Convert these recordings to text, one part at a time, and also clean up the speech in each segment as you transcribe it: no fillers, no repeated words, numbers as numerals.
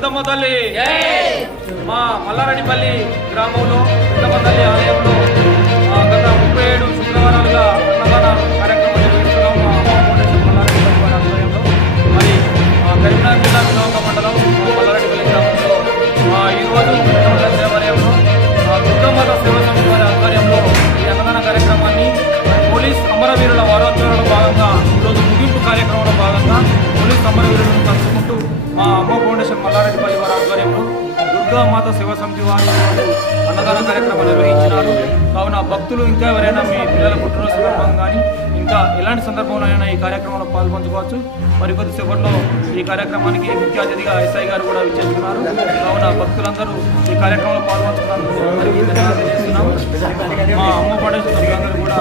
పెద్దమ్మ తల్లి మా మల్లారెడ్డిపల్లి గ్రామంలో పెద్దమ్మ తల్లి ఆలయంలో గత 37 శుక్రవారాలుగా అన్నదాన కార్యక్రమం నిర్వహిస్తున్నాం. మా ఫౌండేషన్ మల్లారెడ్డిపల్లి వారి ఆధ్వర్యంలో మరి కరీంనగర్ జిల్లా వినోద మండలం మల్లారెడ్డిపల్లి గ్రామంలో ఈరోజు పెద్దమ్మ తల్లి దేవాలయంలో దుర్గామాత సేవా సమితి వారి ఆధ్వర్యంలో ఈ అన్నదాన కార్యక్రమాన్ని పోలీస్ అమరవీరుల వారోత్సవాలలో భాగంగా ఈరోజు ముగింపు కార్యక్రమంలో భాగంగా పోలీస్ అమరవీరులను తలుచుకుంటూ మా అమ్మ ఫౌండేషన్ మల్లారెడ్డిపల్లి వారి ఆధ్వర్యంలో దుర్గామాత సేవా సమితి వారు అన్నదాన కార్యక్రమం నిర్వహించినారు. కావున భక్తులు ఇంకా ఎవరైనా మీ పిల్లల పుట్టినరోజు సందర్భంగా కానీ ఇంకా ఎలాంటి సందర్భంలోనైనా ఈ కార్యక్రమంలో పాల్పంచుకోవచ్చు. మరికొద్దిసేపట్లో ఈ కార్యక్రమానికి ముఖ్య అతిథిగా ఎస్ఐ గారు కూడా విచ్చేస్తున్నారు. కావున భక్తులందరూ ఈ కార్యక్రమంలో పాల్పంచుకున్నందుకు మరికి ధన్యవాదాలు తెలియజేస్తున్నాం. మా అమ్మ ఫౌండేషన్ సభ్యులందరూ కూడా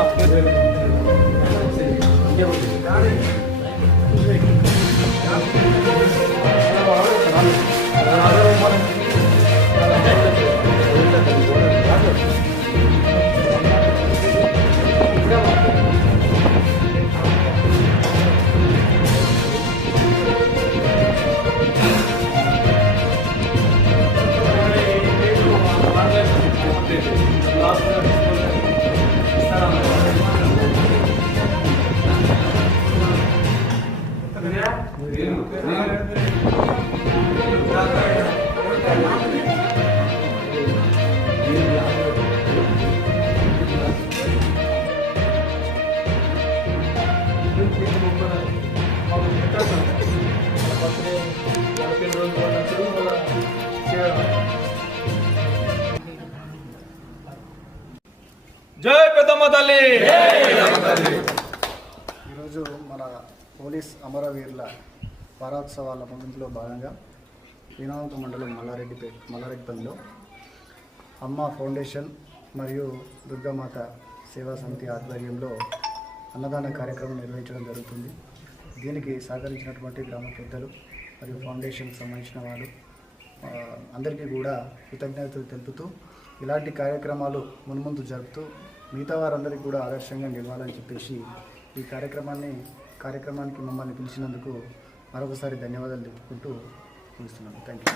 జై పెద్దమ్మ తల్లి. ఈరోజు మన పోలీస్ అమరవీరుల వారోత్సవాల ముగింపులో భాగంగా వినాయక మండలం మల్లారెడ్డిపల్లిలో అమ్మ ఫౌండేషన్ మరియు దుర్గామాత సేవా సమితి ఆధ్వర్యంలో అన్నదాన కార్యక్రమం నిర్వహించడం జరుగుతుంది. దీనికి సహకరించినటువంటి గ్రామ పెద్దలు మరియు ఫౌండేషన్కి సంబంధించిన వాళ్ళు అందరికీ కూడా కృతజ్ఞతలు తెలుపుతూ ఇలాంటి కార్యక్రమాలు మున్ముందు జరుపుతూ మిగతా వారందరికీ కూడా ఆదర్శంగా నిలవాలని చెప్పేసి ఈ కార్యక్రమానికి మమ్మల్ని పిలిచినందుకు మరొకసారి ధన్యవాదాలు తెలుపుకుంటూ ముగిస్తున్నాను. Thank you.